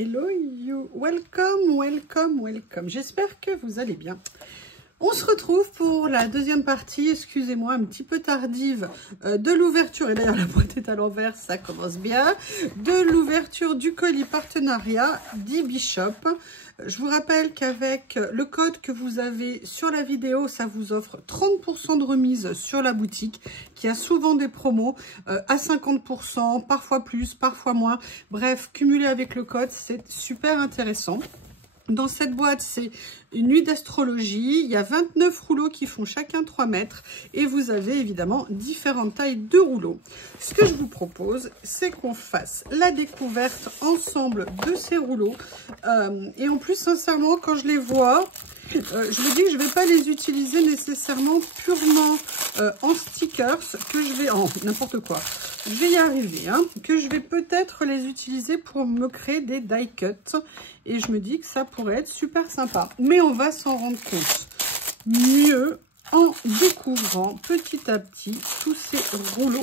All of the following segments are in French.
Hello you, welcome. J'espère que vous allez bien. On se retrouve pour la deuxième partie, excusez-moi, un petit peu tardive, de l'ouverture, et d'ailleurs la boîte est à l'envers, ça commence bien, de l'ouverture du colis partenariat d'e-Bishop. Je vous rappelle qu'avec le code que vous avez sur la vidéo, ça vous offre 30% de remise sur la boutique, qui a souvent des promos à 50%, parfois plus, parfois moins. Bref, cumulé avec le code, c'est super intéressant. Dans cette boîte, c'est une nuit d'astrologie. Il y a 29 rouleaux qui font chacun 3 mètres. Et vous avez évidemment différentes tailles de rouleaux. Ce que je vous propose, c'est qu'on fasse la découverte ensemble de ces rouleaux. Et en plus, sincèrement, quand je les vois, je me dis que je ne vais pas les utiliser nécessairement purement en stickers, que je vais... en n'importe quoi. Je vais y arriver, hein, que je vais peut-être les utiliser pour me créer des die cuts. Et je me dis que ça pourrait être super sympa. Mais on va s'en rendre compte mieux en découvrant petit à petit tous ces rouleaux.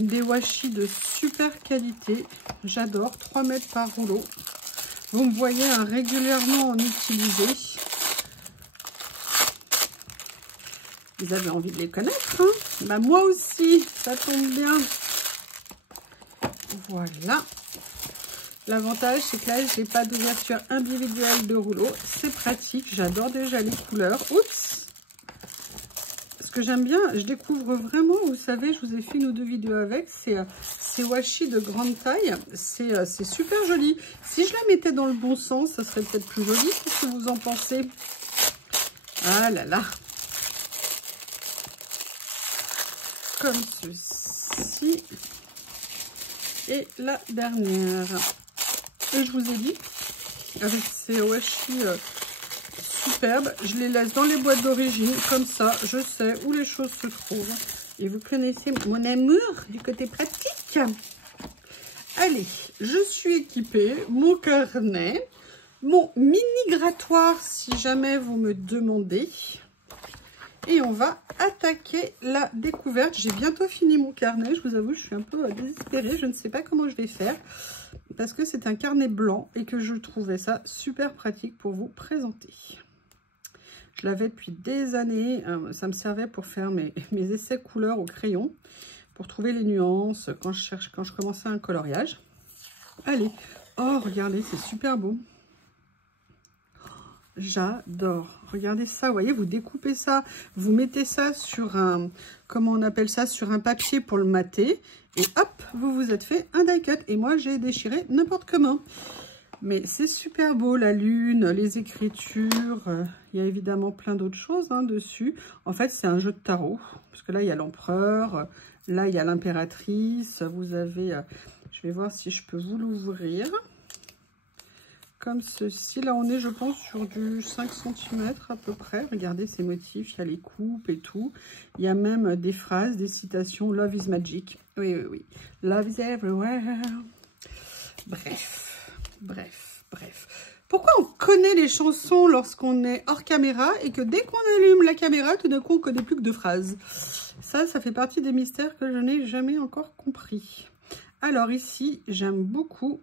Des washi de super qualité. J'adore, 3 mètres par rouleau. Vous me voyez hein, régulièrement en utiliser. Vous avez envie de les connaître, hein? Bah, moi aussi, ça tombe bien. Voilà. L'avantage, c'est que là, je n'ai pas d'ouverture individuelle de rouleau. C'est pratique. J'adore déjà les couleurs. Oups! Ce que j'aime bien, je découvre vraiment, vous savez, je vous ai fait une ou deux vidéos avec, c'est washi de grande taille. C'est super joli. Si je la mettais dans le bon sens, ça serait peut-être plus joli. Qu'est-ce que vous en pensez? Ah là là! Comme ceci. Et la dernière. Et je vous ai dit, avec ces washi superbes, je les laisse dans les boîtes d'origine. Comme ça, je sais où les choses se trouvent. Et vous connaissez mon amour du côté pratique. Allez, je suis équipée. Mon carnet, mon mini grattoir, si jamais vous me demandez. Et on va attaquer la découverte. J'ai bientôt fini mon carnet. Je vous avoue, je suis un peu désespérée. Je ne sais pas comment je vais faire. Parce que c'est un carnet blanc et que je trouvais ça super pratique pour vous présenter. Je l'avais depuis des années. Ça me servait pour faire mes essais couleurs au crayon. Pour trouver les nuances quand je commençais un coloriage. Allez. Oh, regardez, c'est super beau. J'adore. Regardez ça, vous voyez, vous découpez ça, vous mettez ça sur un, comment on appelle ça, sur un papier pour le mater. Et hop, vous vous êtes fait un die cut. Et moi, j'ai déchiré n'importe comment. Mais c'est super beau, la lune, les écritures. Il y a évidemment plein d'autres choses hein, dessus. En fait, c'est un jeu de tarot. Parce que là, il y a l'empereur. Là, il y a l'impératrice. Vous avez... je vais voir si je peux vous l'ouvrir. Comme ceci. Là, on est, je pense, sur du 5 cm à peu près. Regardez ces motifs. Il y a les coupes et tout. Il y a même des phrases, des citations. Love is magic. Oui, oui, oui. Love is everywhere. Bref. Pourquoi on connaît les chansons lorsqu'on est hors caméra et que dès qu'on allume la caméra, tout d'un coup, on ne connaît plus que 2 phrases? Ça fait partie des mystères que je n'ai jamais encore compris. Alors ici, j'aime beaucoup...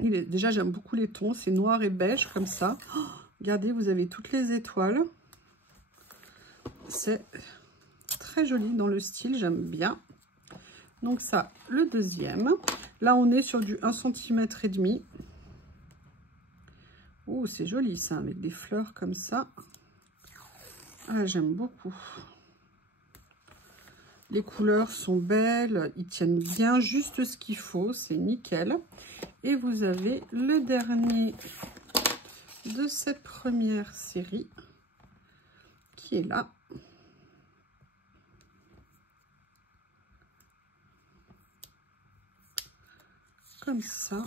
Déjà, j'aime beaucoup les tons. C'est noir et beige comme ça. Oh, regardez, vous avez toutes les étoiles. C'est très joli dans le style. J'aime bien. Donc ça, le deuxième. Là, on est sur du 1,5 cm. Oh, c'est joli ça, avec des fleurs comme ça. Ah, j'aime beaucoup. Les couleurs sont belles. Ils tiennent bien juste ce qu'il faut. C'est nickel. Et vous avez le dernier de cette première série qui est là. Comme ça.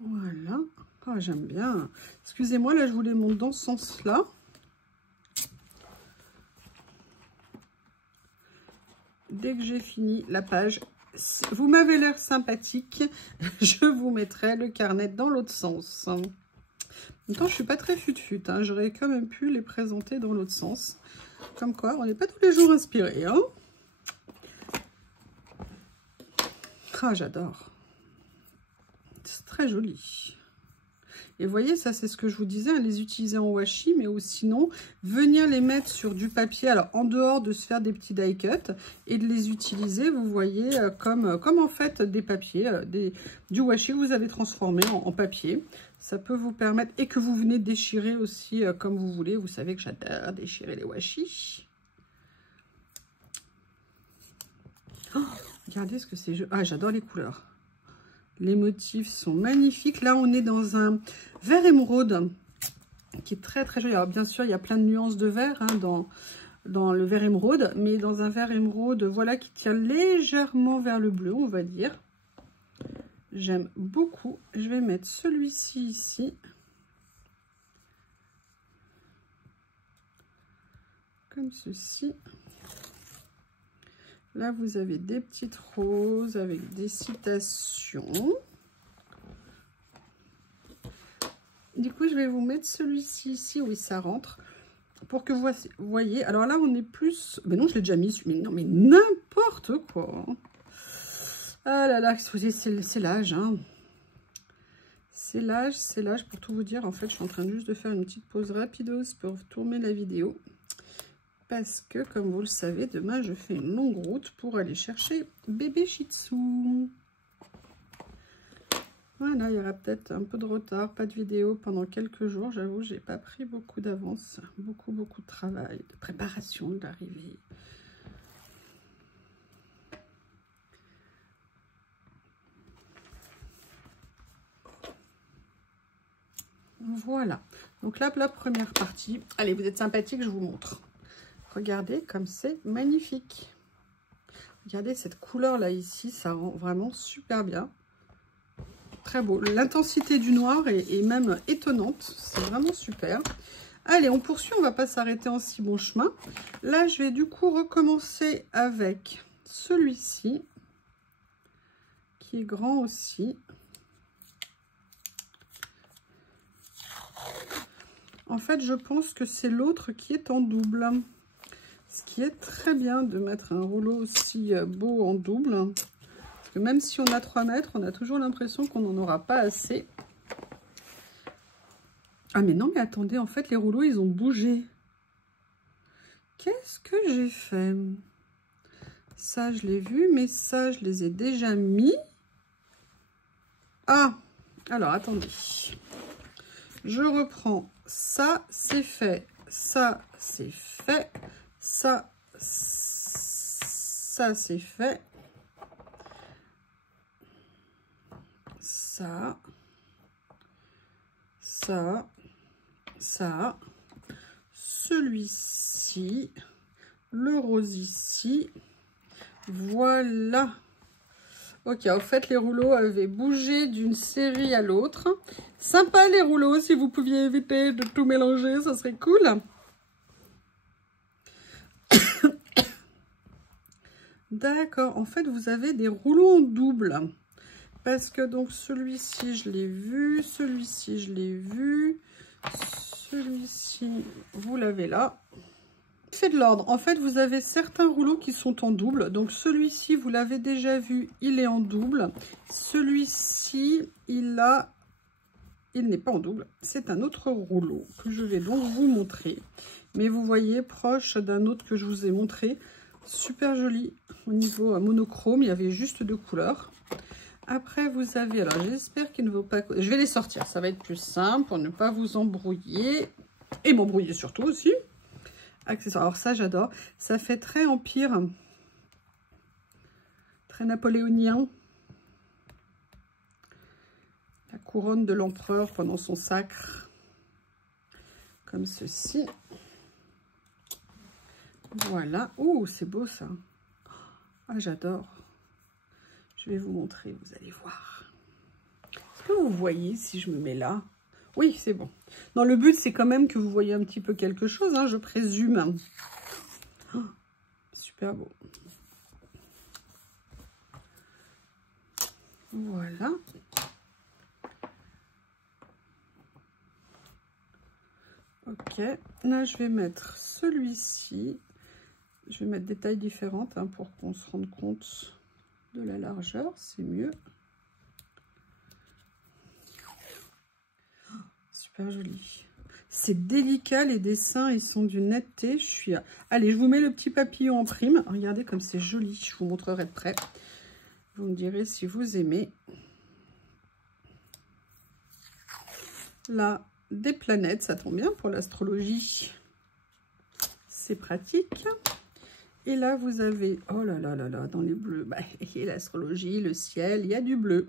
Voilà. Oh, j'aime bien. Excusez-moi, là, je vous les montre dans ce sens-là. Dès que j'ai fini la page, vous m'avez l'air sympathique, je vous mettrai le carnet dans l'autre sens. En même temps, je suis pas très fut-fut, hein. J'aurais quand même pu les présenter dans l'autre sens. Comme quoi, on n'est pas tous les jours inspiré. Hein. Ah, j'adore. C'est très joli. Et vous voyez, ça c'est ce que je vous disais, hein, les utiliser en washi, mais ou sinon, venir les mettre sur du papier, alors en dehors de se faire des petits die cuts, et de les utiliser, vous voyez, comme en fait des papiers, du washi que vous avez transformé en papier. Ça peut vous permettre, et que vous venez déchirer aussi comme vous voulez. Vous savez que j'adore déchirer les washi. Oh, regardez ce que c'est. Ah, j'adore les couleurs. Les motifs sont magnifiques. Là, on est dans un vert émeraude qui est très très joli. Alors bien sûr, il y a plein de nuances de vert hein, dans le vert émeraude, mais dans un vert émeraude, voilà, qui tient légèrement vers le bleu, on va dire. J'aime beaucoup. Je vais mettre celui-ci ici. Comme ceci. Là, vous avez des petites roses avec des citations. Du coup, je vais vous mettre celui-ci ici. Oui, ça rentre. Pour que vous voyez. Alors là, on est plus... Mais non, je l'ai déjà mis. Mais non, mais n'importe quoi. Ah là là, c'est l'âge. Hein. C'est l'âge. Pour tout vous dire, en fait, je suis en train juste de faire une petite pause rapidos pour tourner la vidéo. Parce que, comme vous le savez, demain, je fais une longue route pour aller chercher bébé Shih Tzu. Voilà, il y aura peut-être un peu de retard, pas de vidéo pendant quelques jours. J'avoue, j'ai pas pris beaucoup d'avance. Beaucoup de travail, de préparation de l'arrivée. Voilà. Donc là, la première partie. Allez, vous êtes sympathique, je vous montre. Regardez comme c'est magnifique. Regardez cette couleur là ici, ça rend vraiment super bien. Très beau. L'intensité du noir est même étonnante. C'est vraiment super. Allez, on poursuit, on va pas s'arrêter en si bon chemin. Là, je vais du coup recommencer avec celui-ci, qui est grand aussi. En fait, je pense que c'est l'autre qui est en double. Ce qui est très bien de mettre un rouleau aussi beau en double. Parce que même si on a 3 mètres, on a toujours l'impression qu'on n'en aura pas assez. Ah mais non, mais attendez, en fait, les rouleaux, ils ont bougé. Qu'est-ce que j'ai fait? Ça, je l'ai vu, mais ça, je les ai déjà mis. Ah, alors, attendez. Je reprends. Ça, c'est fait. Ça, c'est fait. Ça, c'est fait. Ça. Celui-ci. Le rose ici. Voilà. Ok, en fait, les rouleaux avaient bougé d'une série à l'autre. Sympa les rouleaux, si vous pouviez éviter de tout mélanger, ça serait cool. D'accord, en fait, vous avez des rouleaux en double. Parce que donc, celui-ci, je l'ai vu. Celui-ci, je l'ai vu. Celui-ci, vous l'avez là. Fait de l'ordre. En fait, vous avez certains rouleaux qui sont en double. Donc, celui-ci, vous l'avez déjà vu, il est en double. Celui-ci, il n'est pas en double. C'est un autre rouleau que je vais donc vous montrer. Mais vous voyez, proche d'un autre que je vous ai montré. Super joli. Au niveau monochrome, il y avait juste 2 couleurs. Après, vous avez... Alors, j'espère qu'il ne vaut pas... Je vais les sortir. Ça va être plus simple pour ne pas vous embrouiller. Et m'embrouiller surtout aussi. Accessoires. Alors ça, j'adore. Ça fait très empire. Très napoléonien. La couronne de l'empereur pendant son sacre. Comme ceci. Voilà. Oh, c'est beau ça. Ah, j'adore. Je vais vous montrer, vous allez voir. Est-ce que vous voyez si je me mets là? Oui, c'est bon. Non, le but, c'est quand même que vous voyez un petit peu quelque chose, hein, je présume. Oh, super beau. Voilà. Ok. Là, je vais mettre celui-ci. Je vais mettre des tailles différentes hein, pour qu'on se rende compte de la largeur. C'est mieux. super joli. C'est délicat, les dessins, ils sont d'une netteté. Je suis... Allez, je vous mets le petit papillon en prime. Regardez comme c'est joli, je vous montrerai de près. Vous me direz si vous aimez. Là, des planètes, ça tombe bien pour l'astrologie. C'est pratique. Et là, vous avez, oh là là là là, dans les bleus, bah, l'astrologie, le ciel, il y a du bleu.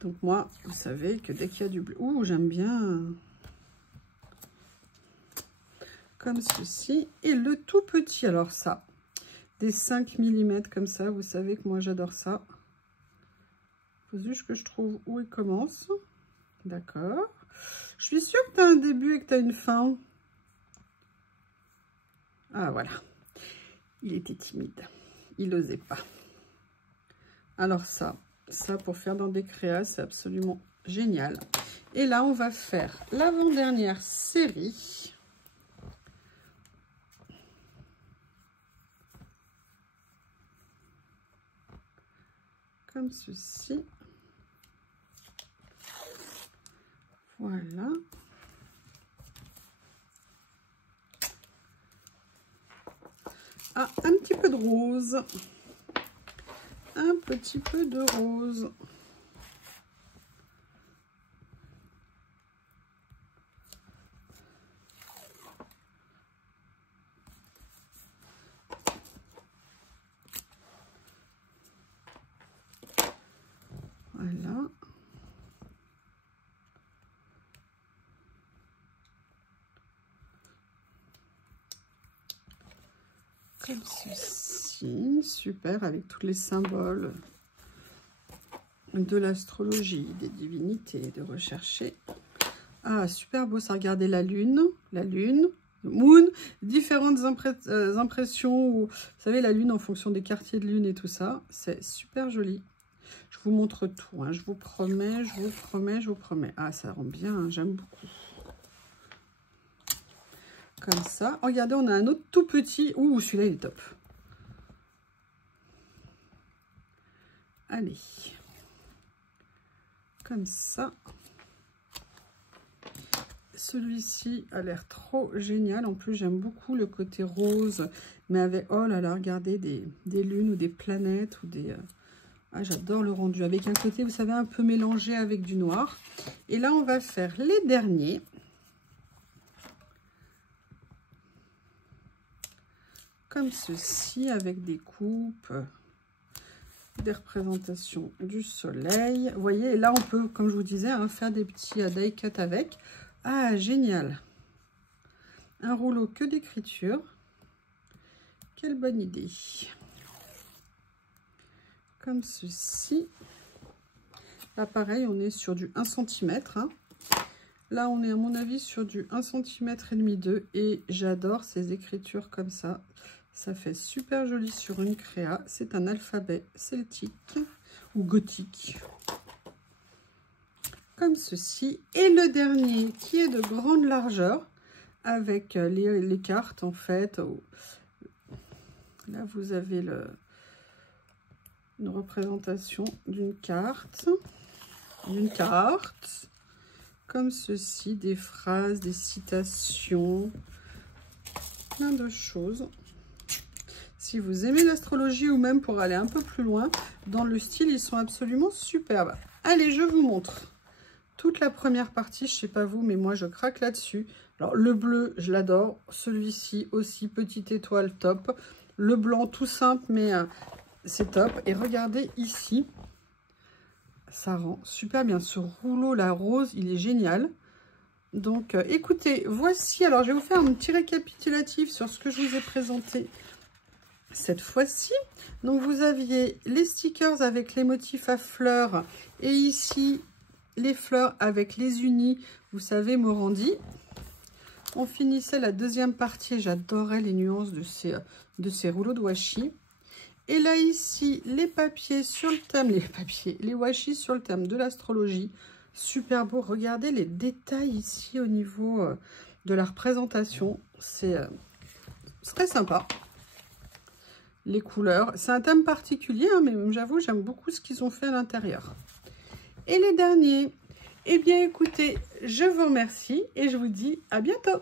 Donc moi, vous savez que dès qu'il y a du bleu, ouh, j'aime bien, comme ceci. Et le tout petit, alors ça, des 5 mm comme ça, vous savez que moi j'adore ça. Il faut juste que je trouve où il commence. D'accord. Je suis sûre que tu as un début et que tu as une fin. Ah, voilà. Il était timide. Il n'osait pas. Alors ça pour faire dans des créas, c'est absolument génial. Et là, on va faire l'avant-dernière série. Comme ceci. Voilà. Ah, un petit peu de rose. Un petit peu de rose. Voilà. Comme ceci, super, avec tous les symboles de l'astrologie, des divinités, de rechercher. Ah, super beau ça, regardez la lune, le moon, différentes impressions, où, vous savez, la lune en fonction des quartiers de lune et tout ça, c'est super joli. Je vous montre tout, hein, je vous promets, je vous promets, je vous promets. Ah, ça rend bien, hein, j'aime beaucoup. Comme ça. Oh, regardez, on a un autre tout petit. Ouh, celui-là, il est top. Allez. Comme ça. Celui-ci a l'air trop génial. En plus, j'aime beaucoup le côté rose. Mais avec, oh là là, regardez, des lunes ou des planètes ou des... Ah, j'adore le rendu. Avec un côté, vous savez, un peu mélangé avec du noir. Et là, on va faire les derniers. Comme ceci, avec des coupes, des représentations du soleil. Vous voyez, là, on peut, comme je vous disais, hein, faire des petits die cut avec. Ah, génial! Un rouleau que d'écriture. Quelle bonne idée! Comme ceci. Là, pareil, on est sur du 1 cm. Hein. Là, on est, à mon avis, sur du 1,5 cm 2. Et j'adore ces écritures comme ça. Ça fait super joli sur une créa. C'est un alphabet celtique ou gothique. Comme ceci. Et le dernier qui est de grande largeur avec les cartes en fait. Là, vous avez une représentation d'une carte. Comme ceci, des phrases, des citations, plein de choses. Si vous aimez l'astrologie ou même pour aller un peu plus loin, dans le style, ils sont absolument superbes. Allez, je vous montre toute la première partie. Je ne sais pas vous, mais moi, je craque là-dessus. Alors, le bleu, je l'adore. Celui-ci aussi, petite étoile, top. Le blanc, tout simple, mais c'est top. Et regardez ici, ça rend super bien. Ce rouleau, la rose, il est génial. Donc, écoutez, voici. Alors, je vais vous faire un petit récapitulatif sur ce que je vous ai présenté cette fois-ci. Donc, vous aviez les stickers avec les motifs à fleurs. Et ici, les fleurs avec les unis, vous savez, Morandi. On finissait la deuxième partie. J'adorais les nuances de ces rouleaux de washi. Et là, ici, les papiers sur le thème, les washi sur le thème de l'astrologie. Super beau. Regardez les détails ici au niveau de la représentation. C'est très sympa. Les couleurs. C'est un thème particulier, hein, mais j'avoue, j'aime beaucoup ce qu'ils ont fait à l'intérieur. Et les derniers. Eh bien, écoutez, je vous remercie et je vous dis à bientôt.